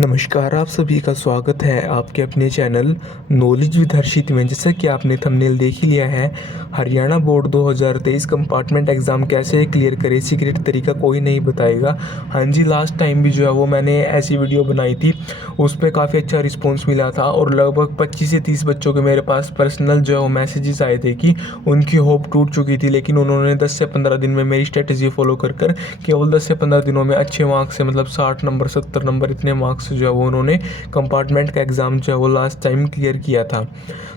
नमस्कार, आप सभी का स्वागत है आपके अपने चैनल नॉलेज विद हर्षित में। जैसा कि आपने थंबनेल देख ही लिया है, हरियाणा बोर्ड 2023 कंपार्टमेंट एग्ज़ाम कैसे क्लियर करें, सीक्रेट तरीका कोई नहीं बताएगा। हाँ जी, लास्ट टाइम भी जो है वो मैंने ऐसी वीडियो बनाई थी, उस पर काफ़ी अच्छा रिस्पॉन्स मिला था और लगभग 25 से 30 बच्चों के मेरे पास पर्सनल जो है वो मैसेजेस आए थे कि उनकी होप टूट चुकी थी, लेकिन उन्होंने 10 से 15 दिन में मेरी स्ट्रेटजी फॉलो कर केवल 10 से 15 दिनों में अच्छे मार्क्स से, मतलब 60 नंबर 70 नंबर इतने मार्क्स जो है वो उन्होंने कंपार्टमेंट का एग्ज़ाम जो है वो लास्ट टाइम क्लियर किया था।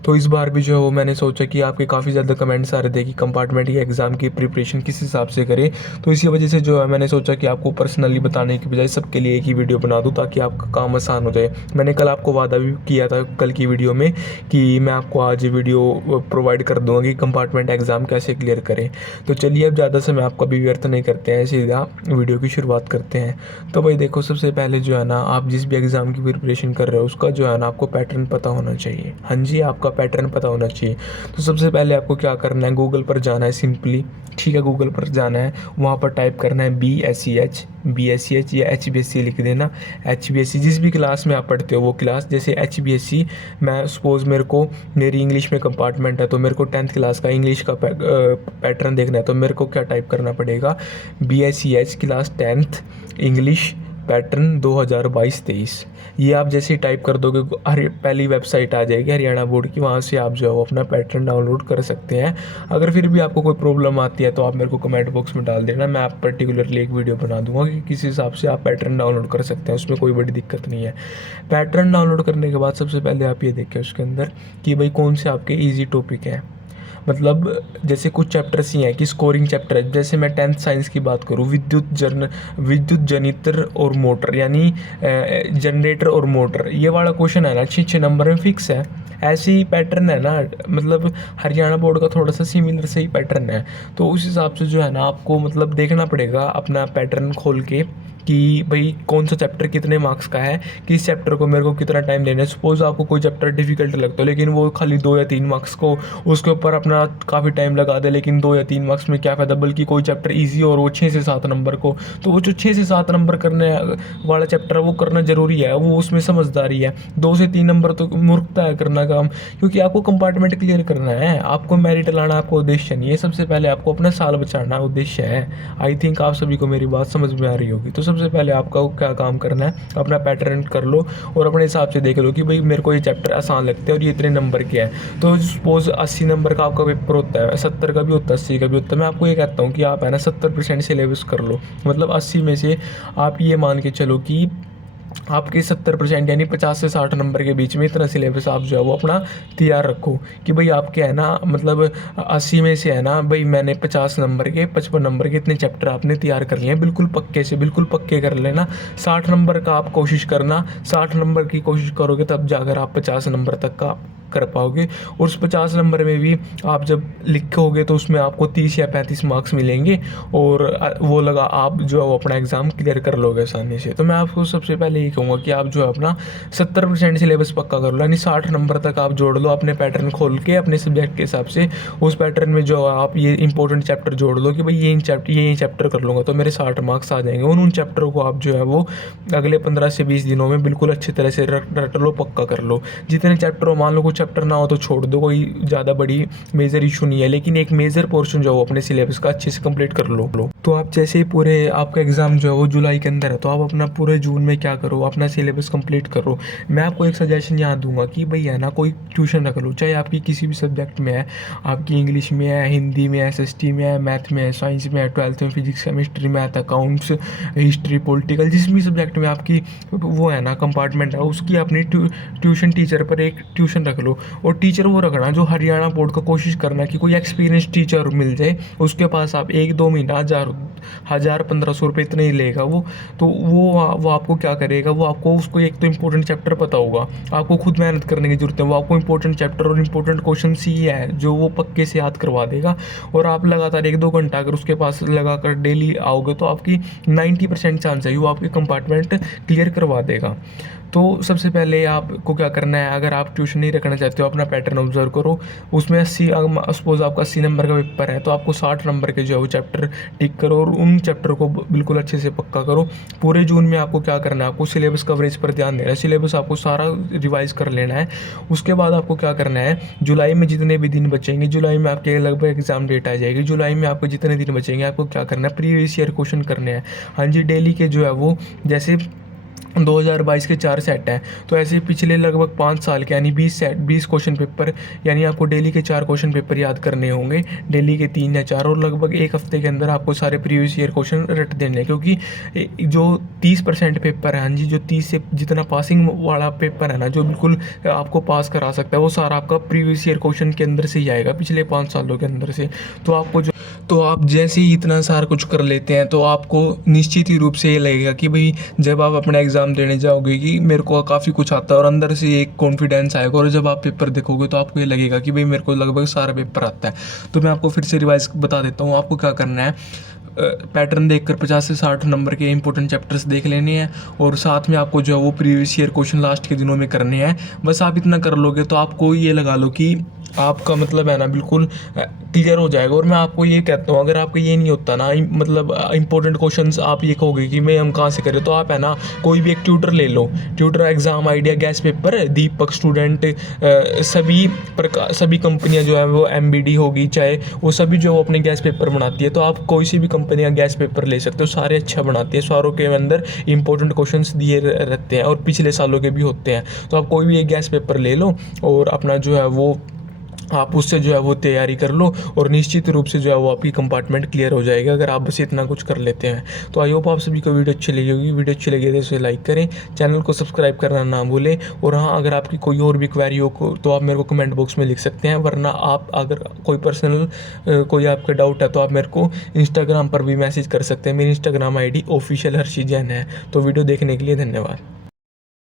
तो इस बार भी जो है वो मैंने सोचा कि आपके काफ़ी ज़्यादा कमेंट्स आ रहे थे कि कंपार्टमेंट के एग्ज़ाम की प्रिपरेशन किस हिसाब से करें, तो इसी वजह से जो है मैंने सोचा कि आपको पर्सनली बताने की बजाय सबके लिए एक ही वीडियो बना दूँ ताकि आपका काम आसान हो जाए। मैंने कल आपको वादा भी किया था कल की वीडियो में कि मैं आपको आज वीडियो प्रोवाइड कर दूँगा कि कंपार्टमेंट एग्ज़ाम कैसे क्लियर करें। तो चलिए अब ज़्यादा समय आपका भी व्यर्थ नहीं करते हैं, सीधा वीडियो की शुरुआत करते हैं। तो भाई देखो, सबसे पहले जो है ना, आप जिस भी एग्ज़ाम की प्रिपरेशन कर रहे हो उसका जो है ना आपको पैटर्न पता होना चाहिए। हाँ जी, आपका पैटर्न पता होना चाहिए। तो सबसे पहले आपको क्या करना है, गूगल पर जाना है सिंपली। ठीक है, गूगल पर जाना है, वहाँ पर टाइप करना है BSEH या HBSC लिख देना। HBSC जिस भी क्लास में आप पढ़ते हो वो क्लास, जैसे HBSC मैं सपोज़ मेरी इंग्लिश में कंपार्टमेंट है तो मेरे को 10th क्लास का इंग्लिश का पैटर्न देखना है। तो मेरे को क्या टाइप करना पड़ेगा, BSEH class 10th English pattern 2022-23। ये आप जैसे ही टाइप कर दोगे पहली वेबसाइट आ जाएगी हरियाणा बोर्ड की, वहाँ से आप जो है वो अपना पैटर्न डाउनलोड कर सकते हैं। अगर फिर भी आपको कोई प्रॉब्लम आती है तो आप मेरे को कमेंट बॉक्स में डाल देना, मैं आप पर्टिकुलरली एक वीडियो बना दूंगा कि किस हिसाब से आप पैटर्न डाउनलोड कर सकते हैं, उसमें कोई बड़ी दिक्कत नहीं है। पैटर्न डाउनलोड करने के बाद सबसे पहले आप ये देखें उसके अंदर कि भाई कौन से आपके ईजी टॉपिक हैं। मतलब जैसे कुछ चैप्टर्स ही हैं कि स्कोरिंग चैप्टर है, जैसे मैं 10th साइंस की बात करूँ, विद्युत जनित्र और मोटर, यानी जनरेटर और मोटर, ये वाला क्वेश्चन है ना 6 नंबर में फिक्स है। ऐसे ही पैटर्न है ना, मतलब हरियाणा बोर्ड का थोड़ा सा सिमिलर से ही पैटर्न है। तो उस हिसाब से जो है ना आपको मतलब देखना पड़ेगा अपना पैटर्न खोल के कि भाई कौन सा चैप्टर कितने मार्क्स का है, किस चैप्टर को मेरे को कितना टाइम लेना है। सपोज़ आपको कोई चैप्टर डिफिकल्ट लगता है लेकिन वो खाली 2 या 3 मार्क्स को उसके ऊपर अपना काफ़ी टाइम लगा दे, लेकिन 2 या 3 मार्क्स में क्या फ़ायदा, बल्कि कोई चैप्टर ईजी और वो 6 से 7 नंबर को, तो वो जो 6 से 7 नंबर करने वाला चैप्टर है वो करना ज़रूरी है, वो उसमें समझदारी है। 2 से 3 नंबर तो मूर्खता है करना काम, क्योंकि आपको कंपार्टमेंट क्लियर करना है, आपको मेरिट लाना आपको उद्देश्य नहीं है। सबसे पहले आपको अपना साल बचाना उद्देश्य है। आई थिंक आप सभी को मेरी बात समझ में आ रही होगी। तो सबसे पहले आपका क्या काम करना है, अपना पैटर्न कर लो और अपने हिसाब से देख लो कि भाई मेरे को ये चैप्टर आसान लगते हैं और ये इतने नंबर के है। तो सपोज 80 नंबर का आपका पेपर होता है, 70 का भी होता है, 80 का भी होता है। मैं आपको ये कहता हूँ कि आप है ना 70% सिलेबस कर लो, मतलब 80 में से आप ये मान के चलो कि आपके 70% यानी 50 से 60 नंबर के बीच में इतना सिलेबस आप जो है वो अपना तैयार रखो कि भाई आपके है ना, मतलब 80 में से है ना भाई मैंने 50 नंबर के 55 नंबर के इतने चैप्टर आपने तैयार कर लिए हैं, बिल्कुल पक्के से, बिल्कुल पक्के कर लेना। 60 नंबर का आप कोशिश करना, 60 नंबर की कोशिश करोगे तब जाकर आप 50 नंबर तक का कर पाओगे। और उस 50 नंबर में भी आप जब लिखोगे तो उसमें आपको 30 या 35 मार्क्स मिलेंगे और वो लगा आप जो है वो अपना एग्ज़ाम क्लियर कर लोगे आसानी से। तो मैं आपको सबसे पहले यही कहूँगा कि आप जो है अपना 70% सिलेबस पक्का कर लो, यानी 60 नंबर तक आप जोड़ लो अपने पैटर्न खोल के अपने सब्जेक्ट के हिसाब से। उस पैटर्न में जो आप ये इंपॉर्टेंट चैप्टर जोड़ लो कि भाई ये चैप्टर कर लूँगा तो मेरे 60 मार्क्स आ जाएंगे। उन चैप्टरों को आप जो है वो अगले 15 से 20 दिनों में बिल्कुल अच्छी तरह से रट लो, पक्का कर लो। जितने चैप्टर हो, मान लो कुछ चैप्टर ना हो तो छोड़ दो, कोई ज़्यादा बड़ी मेजर इशू नहीं है, लेकिन एक मेजर पोर्शन जो है अपने सिलेबस का अच्छे से कंप्लीट कर लो। तो आप जैसे ही पूरे आपका एग्ज़ाम जो है वो जुलाई के अंदर है तो आप अपना पूरे जून में क्या करो, अपना सिलेबस कंप्लीट करो। मैं आपको एक सजेशन यहाँ दूंगा कि भाई है ना कोई ट्यूशन रख लो, चाहे आपकी किसी भी सब्जेक्ट में है, आपकी इंग्लिश में है, हिंदी में है, SST में है, मैथ में है, साइंस में है, 12th में physics chemistry math accounts history political, जिस भी सब्जेक्ट में आपकी वो है ना कंपार्टमेंट है, उसकी अपनी ट्यूशन टीचर पर एक ट्यूशन रख लो। और टीचर वो रखना जो हरियाणा बोर्ड का कोशिश करना कि कोई एक्सपीरियंस टीचर मिल जाए, उसके पास आप 1-2 महीना 1,000-1,500 रुपये इतने ही लेगा वो। तो वो आपको क्या करेगा, वो आपको उसको एक तो इंपॉर्टेंट चैप्टर पता होगा, आपको खुद मेहनत करने की जरूरत है, वो आपको इंपॉर्टेंट चैप्टर और इंपॉर्टेंट क्वेश्चन ही है जो वो पक्के से याद करवा देगा। और आप लगातार 1-2 घंटा अगर उसके पास लगाकर डेली आओगे तो आपकी 90% चांस है वो आपके कंपार्टमेंट क्लियर करवा देगा। तो सबसे पहले आपको क्या करना है, अगर आप ट्यूशन नहीं रखना चाहते हो अपना पैटर्न ऑब्जर्व करो। उसमें 80 सपोज आपका 80 नंबर का पेपर है तो आपको 60 नंबर के जो है वो चैप्टर टिक करो और उन चैप्टर को बिल्कुल अच्छे से पक्का करो। पूरे जून में आपको क्या करना है, आपको सिलेबस कवरेज पर ध्यान देना है, सिलेबस आपको सारा रिवाइज कर लेना है। उसके बाद आपको क्या करना है, जुलाई में जितने भी दिन बचेंगे, जुलाई में आपके लगभग एग्जाम डेट आ जाएगी, जुलाई में आपको जितने दिन बचेंगे आपको क्या करना है, प्रीवियस ईयर क्वेश्चन करने हैं। हाँ जी, डेली के जो है वो जैसे 2022 के 4 सेट हैं तो ऐसे पिछले लगभग 5 साल के यानी 20 क्वेश्चन पेपर, यानी आपको डेली के 4 क्वेश्चन पेपर याद करने होंगे, डेली के 3 या 4, और लगभग एक हफ्ते के अंदर आपको सारे प्रीवियस ईयर क्वेश्चन रट देने हैं। क्योंकि जो 30% पेपर है, हाँ जी, जो 30 से जितना पासिंग वाला पेपर है ना, जो बिल्कुल आपको पास करा सकता है, वो सारा आपका प्रीवियस ईयर क्वेश्चन के अंदर से ही आएगा, पिछले 5 सालों के अंदर से। तो आप जैसे ही इतना सारा कुछ कर लेते हैं तो आपको निश्चित ही रूप से ये लगेगा कि भाई जब आप अपना एग्ज़ाम देने जाओगे कि मेरे को काफ़ी कुछ आता है, और अंदर से एक कॉन्फिडेंस आएगा, और जब आप पेपर देखोगे तो आपको ये लगेगा कि भाई मेरे को लगभग सारा पेपर आता है। तो मैं आपको फिर से रिवाइज बता देता हूँ, आपको क्या करना है, पैटर्न देखकर 50 से 60 नंबर के इंपॉर्टेंट चैप्टर्स देख लेने हैं, और साथ में आपको जो है वो प्रीवियस ईयर क्वेश्चन लास्ट के दिनों में करने हैं। बस आप इतना कर लोगे तो आपको ये लगा लो कि आपका मतलब है ना बिल्कुल क्लियर हो जाएगा। और मैं आपको ये कहता हूँ, अगर आपको ये नहीं होता ना, मतलब इंपॉर्टेंट क्वेश्चंस आप ये कहोगे कि मैं हम कहाँ से करें, तो आप है ना कोई भी एक ट्यूटर ले लो, tutor, exam idea, guess paper, Deepak student, सभी कंपनियां जो है वो MBD होगी, चाहे वो सभी जो अपने गैस पेपर बनाती है, तो आप कोई सी भी कंपनी का गैस पेपर ले सकते हो, सारे अच्छा बनाती है, सारों के अंदर इंपॉर्टेंट क्वेश्चंस दिए रहते हैं और पिछले सालों के भी होते हैं। तो आप कोई भी एक गैस पेपर ले लो और अपना जो है वो आप उससे जो है वो तैयारी कर लो, और निश्चित रूप से जो है वो आपकी कंपार्टमेंट क्लियर हो जाएगा अगर आप बस इतना कुछ कर लेते हैं। तो आई होप आप सभी को वीडियो अच्छी लगी होगी। वीडियो अच्छी लगी तो इसे लाइक करें, चैनल को सब्सक्राइब करना ना भूलें, और हाँ, अगर आपकी कोई और भी क्वेरी हो तो आप मेरे को कमेंट बॉक्स में लिख सकते हैं, वरना आप अगर कोई पर्सनल कोई आपका डाउट है तो आप मेरे को इंस्टाग्राम पर भी मैसेज कर सकते हैं। मेरी Instagram ID official Harshi Jain है। तो वीडियो देखने के लिए धन्यवाद।